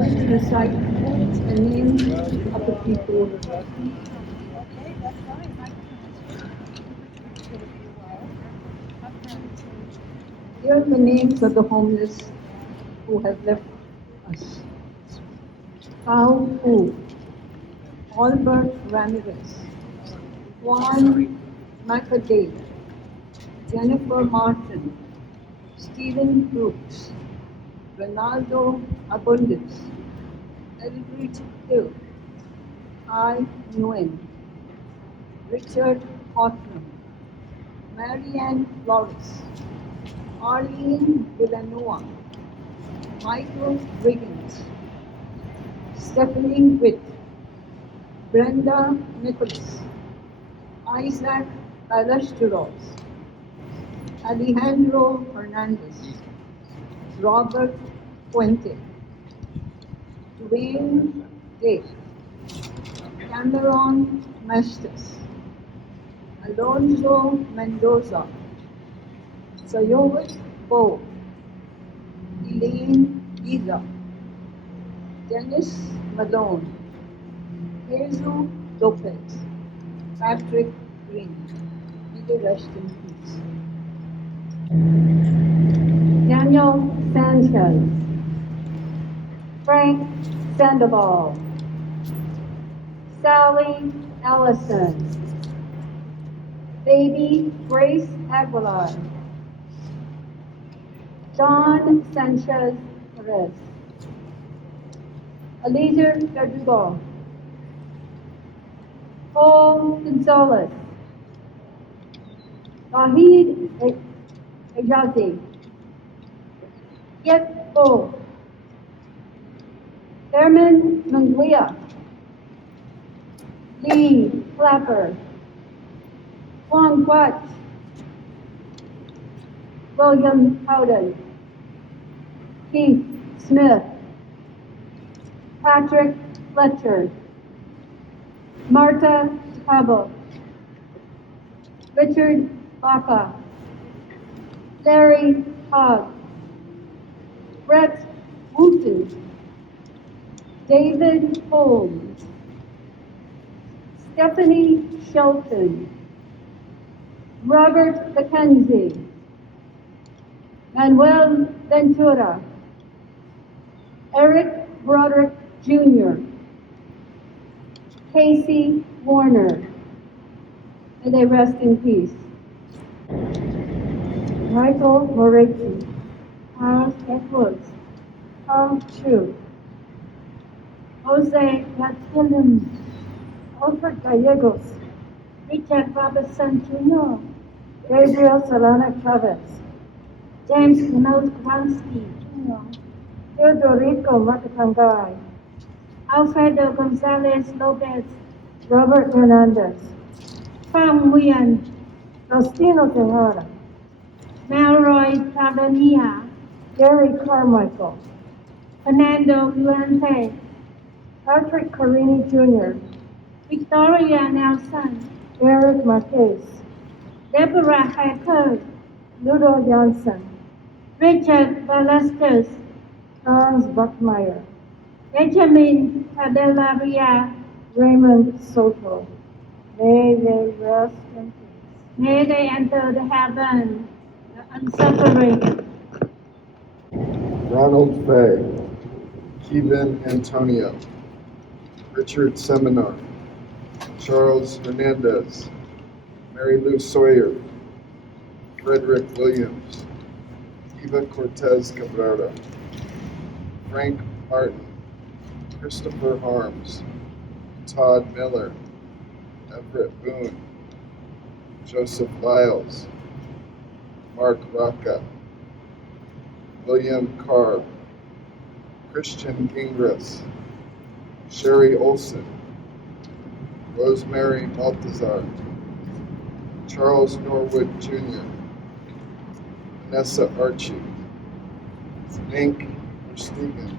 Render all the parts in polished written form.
recite the names of the people. Here are the names of the homeless who have left us. Pao Fu, Albert Ramirez, Juan Macadale, Jennifer Martin, Stephen Brooks, Ronaldo Abundance, Eldridge Hill, I. Nguyen, Richard Hotman, Marianne Flores, Arlene Villanueva, Michael Wiggins, Stephanie Witt, Brenda Nicholas, Isaac Ballesteros, Alejandro Hernandez, Robert Fuente, Dwayne Day, Cameron Mestes, Alonso Mendoza, Sayowit Bo, Elaine Giza, Dennis Malone, Jesus Lopez, Patrick Green. May they rest in peace. Daniel Sanchez, Frank Sandoval, Sally Ellison, Baby Grace Aguilar, John Sanchez Perez, Eliezer Verdugo, Paul Gonzalez, Wahid Ejazi, Yet Bo, Thurman Manglia, Lee Clapper, Juan Quach, William Howden, Keith Smith, Patrick Fletcher, Marta Cabo, Richard Baca, Larry Hogg, Brett Wooten, David Holmes, Stephanie Shelton, Robert McKenzie, Manuel Ventura, Eric Broderick Jr., Casey Warner. May they rest in peace. Michael Moretti, Charles Edwards, Carl Chu, Jose Gatillum, Alfred Gallegos, Richard Robertson Jr., Gabriel Solana Chavez, James Reynolds Kowalski Jr., Teodorico Matakangai, Alfredo Gonzalez Lopez, Robert Hernandez, Fang Nguyen, Faustino Tejada, Malroy Tavernia, Gary Carmichael, Fernando Duarte, Patrick Carini Jr., Victoria Nelson, Eric Marquez, Deborah Hacker, Ludo Johnson, Richard Velasquez, Charles Buckmeyer, Benjamin Cadelaria, Raymond Soto. May they rest in peace. May they enter the heaven, the unseparated. Ronald Fay, Kevin Antonio, Richard Seminar, Charles Hernandez, Mary Lou Sawyer, Frederick Williams, Eva Cortez Cabrera, Frank Martin, Christopher Harms, Todd Miller, Everett Boone, Joseph Lyles, Mark Rocca, William Carr, Christian Gingras, Sherry Olson, Rosemary Baltazar, Charles Norwood Jr., Vanessa Archie, Hank Verstegen,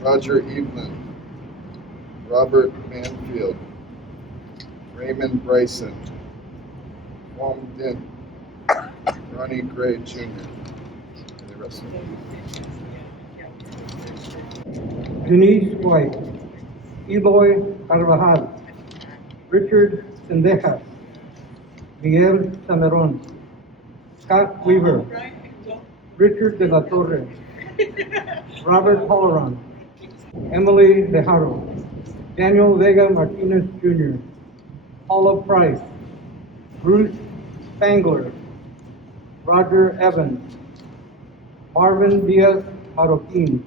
Roger Evelyn, Robert Manfield, Raymond Bryson, Wong Din, Ronnie Gray Jr. And the rest of them. Denise White, Eloy Carvajal, Richard Sendejas, Miguel Sameron, Scott Weaver, Richard de la Torre, Robert Holleran, Emily Dejaro, Daniel Vega Martinez Jr., Paula Price, Bruce Spangler, Roger Evans, Marvin Diaz Marroquin,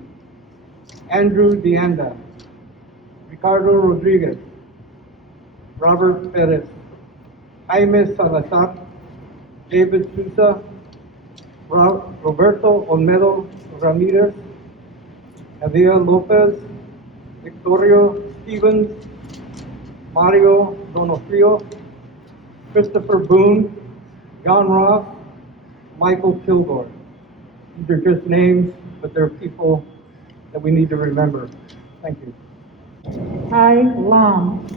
Andrew Deanda, Ricardo Rodriguez, Robert Perez, Jaime Salazar, David Sousa, Roberto Olmedo Ramirez, Javier Lopez, Victorio Stevens, Mario Donofrio, Christopher Boone, John Ross, Michael Kilgore. These are just names, but they're people that we need to remember. Thank you. Kai Lam,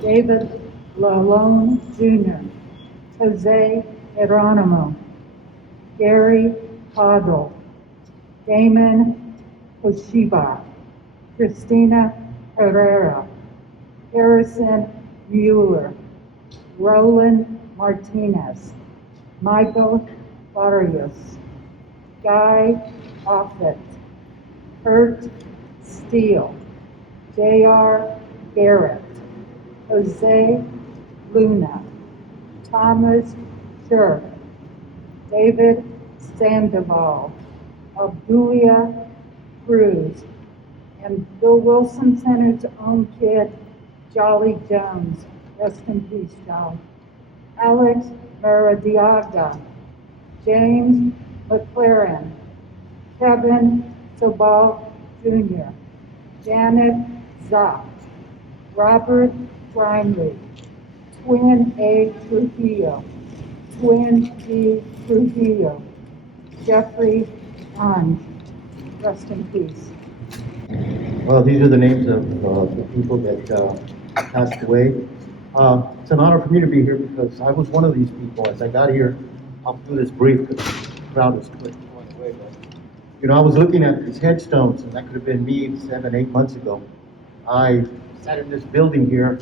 David Lalone Jr., Jose Geronimo, Gary Caudill, Damon Koshiba, Christina Herrera, Harrison Mueller, Roland Martinez, Michael Barrios, Guy Offit, Kurt Steele, J.R. Garrett, Jose Luna, Thomas Shirk, David Sandoval, Abdulia Cruz, and Bill Wilson Center's own kid, Jolly Jones. Rest in peace, Jolly. Alex Maradiaga, James McLaren, Kevin Sobal Jr., Janet Zock, Robert Brimley, Twin A. Trujillo, Twin D. Trujillo, Jeffrey Ange. Rest in peace. Well, these are the names of the people that passed away. It's an honor for me to be here because I was one of these people. As I got here, I'll do this brief because the crowd is quick going away. But, I was looking at these headstones, and that could have been me 7, 8 months ago. I sat in this building here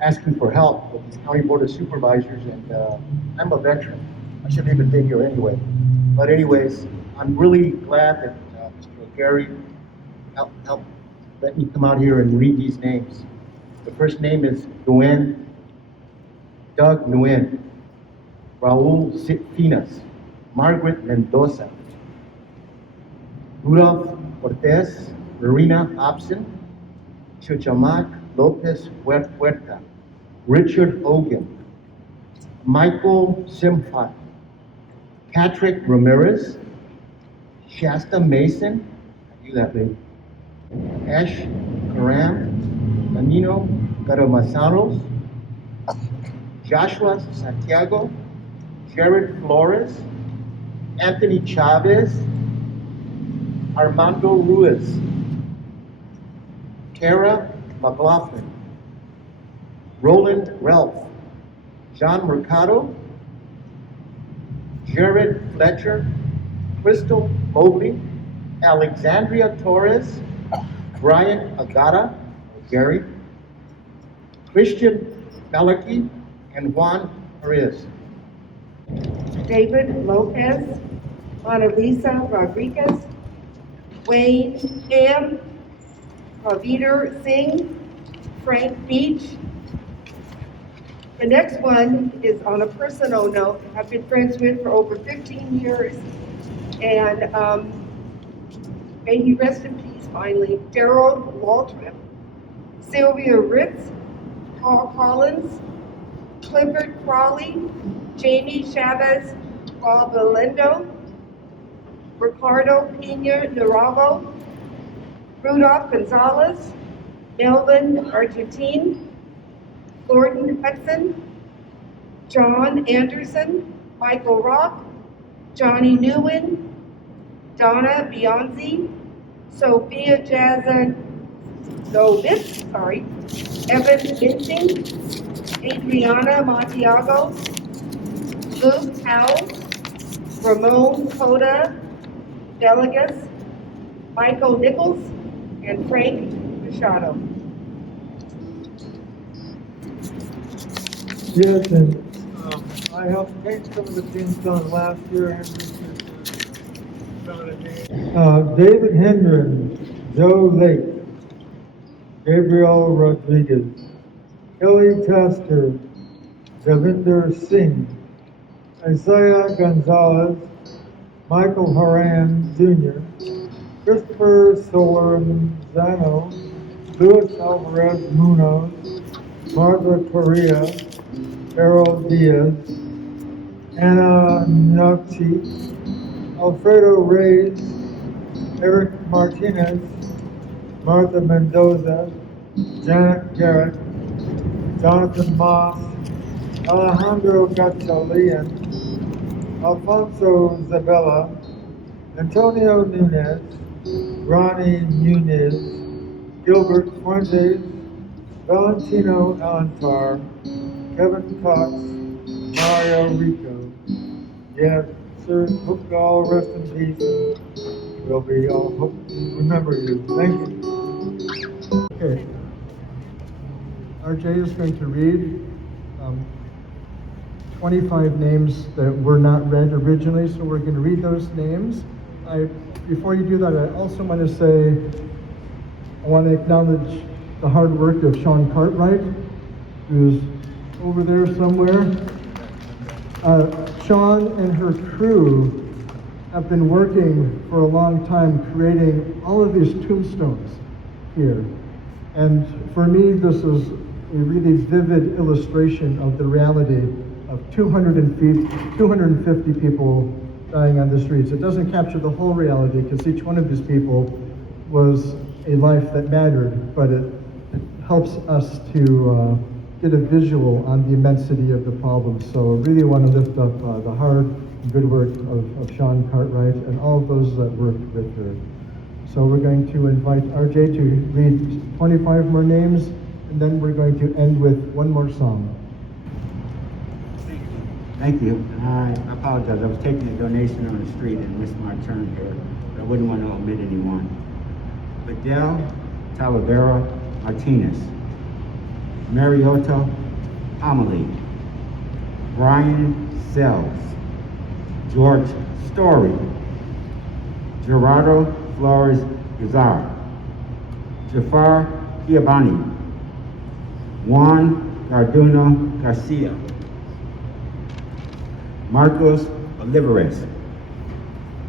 asking for help with these county board of supervisors, and I'm a veteran. I shouldn't even been here anyway. But anyways, I'm really glad that Mr. Gary helped let me come out here and read these names. The first name is Nguyen, Doug Nguyen, Raul Finas, Margaret Mendoza, Rudolph Cortez, Marina Hobson, Chuchamac Lopez Huerta, Richard Hogan, Michael Simfat, Patrick Ramirez, Shasta Mason, I knew that name, Ash Karam, Danilo Garamasaros, Joshua Santiago, Jared Flores, Anthony Chavez, Armando Ruiz, Tara McLaughlin, Roland Ralph, John Mercado, Jared Fletcher, Crystal Mobley, Alexandria Torres, Brian Agata, Gary, Christian Malachi, and Juan Perez. David Lopez, Mona Lisa Rodriguez, Wayne Ham, Kaviter Singh, Frank Beach. The next one is on a personal note. I've been friends with for over 15 years, and may he rest in peace finally. Gerald Waltrip, Sylvia Ritz, Paul Collins, Clifford Crawley, Jamie Chavez Valvalindo, Ricardo Pena Naravo, Rudolph Gonzalez, Melvin Argentine, Gordon Hudson, John Anderson, Michael Rock, Johnny Newen, Donna Beyonce, Sophia Jazanowitz, Evan Vincing, Adriana Montiago, Luke Howell, Ramon Coda Delegas, Michael Nichols, and Frank Machado. Yes, and I helped paint some of the tombstones last year. And some of the names. David Hendren, Joe Lake, Gabriel Rodriguez, Kelly Tasker, Javinder Singh, Isaiah Gonzalez, Michael Haran Jr., Christopher Solenzano, Luis Alvarez Munoz, Martha Correa, Errol Diaz, Anna Nucci, Alfredo Reyes, Eric Martinez, Martha Mendoza, Janet Garrett, Jonathan Moss, Alejandro Gatchalian, Alfonso Zabella, Antonio Nunez, Ronnie Nunez, Gilbert Fuentes, Valentino Antar, Kevin Cox, Mario Rico. Yeah, sir, hope you all rest in peace. And we'll be all hope to remember you. Thank you. Okay. RJ is going to read 25 names that were not read originally, so we're going to read those names. Before you do that, I also want to say, I want to acknowledge the hard work of Sean Cartwright, who's over there somewhere. Sean and her crew have been working for a long time creating all of these tombstones here. And for me, this is a really vivid illustration of the reality of 250 people dying on the streets. It doesn't capture the whole reality because each one of these people was a life that mattered, but it helps us to get a visual on the immensity of the problem. So I really want to lift up the hard and good work of Sean Cartwright and all of those that worked with her. So we're going to invite RJ to read 25 more names, and then we're going to end with one more song. Thank you. I apologize. I was taking a donation on the street and missed my turn here, but I wouldn't want to omit anyone. Fidel Talavera Martinez, Mariota Amelie, Brian Sells, George Story, Gerardo Flores Gazar, Jafar Giovanni, Juan Garduno Garcia, Marcos Olivares,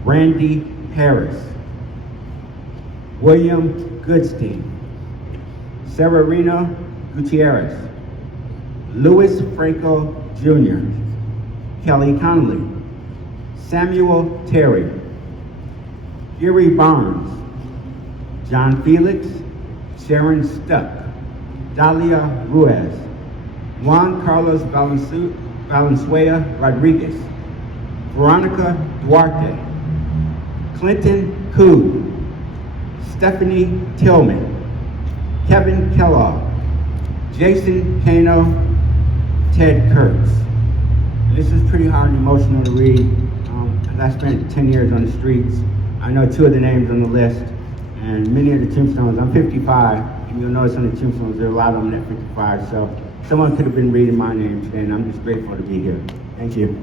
Randy Harris, William Goodstein, Severino Gutierrez, Luis Franco Jr., Kelly Connolly, Samuel Terry, Gary Barnes, John Felix, Sharon Stuck, Dalia Ruiz, Juan Carlos Valenzuela Rodriguez, Veronica Duarte, Clinton Koo, Stephanie Tillman, Kevin Kellogg, Jason Kano, Ted Kurtz. This is pretty hard and emotional to read. I spent 10 years on the streets. I know two of the names on the list, and many of the tombstones, I'm 55, and you'll notice on the tombstones, there are a lot of them at 55, so someone could have been reading my name today, and I'm just grateful to be here. Thank you.